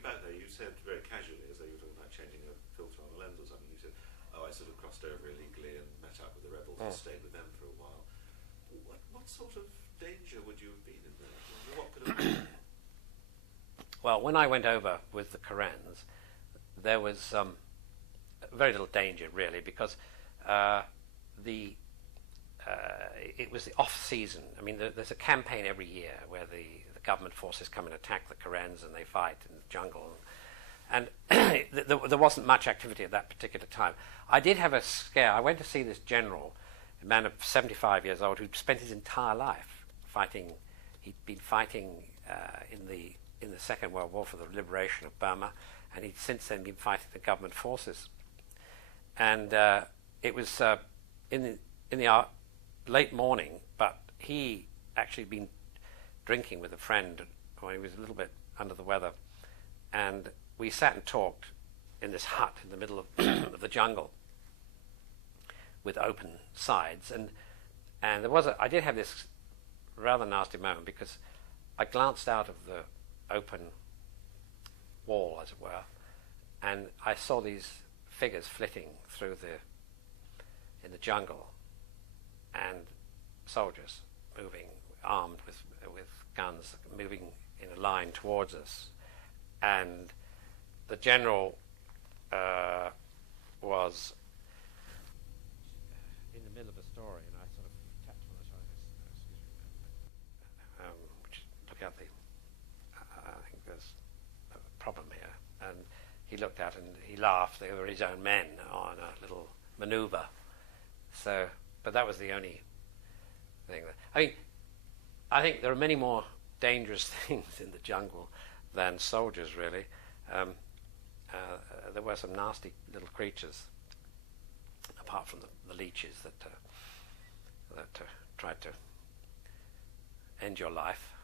looking back there, you said very casually, as though you were talking about changing a filter on a lens or something, you said, oh, I sort of crossed over illegally and met up with the rebels and stayed with them for a while. What sort of danger would you have been in there? What could have been? Well, when I went over with the Karens, there was very little danger, really, because it was the off-season. I mean, there's a campaign every year where the government forces come and attack the Karens and they fight in the jungle. And there wasn't much activity at that particular time. I did have a scare. I went to see this general, a man of 75 years old, who'd spent his entire life fighting. He'd been fighting in the Second World War for the liberation of Burma, and he'd since then been fighting the government forces. And it was in the late morning, but he actually been drinking with a friend when he was a little bit under the weather, and we sat and talked in this hut in the middle of, of the jungle with open sides, and I did have this rather nasty moment, because I glanced out of the open wall, as it were, and I saw these figures flitting through in the jungle, and soldiers moving, armed with guns, moving in a line towards us. And the general was in the middle of a story, and I sort of tapped him on the shoulder. Excuse me. Look out, I think there's a problem here. And he looked out and he laughed. They were his own men on a little maneuver. So, but that was the only thing. I think there are many more dangerous things in the jungle than soldiers, really. There were some nasty little creatures, apart from the leeches that tried to end your life.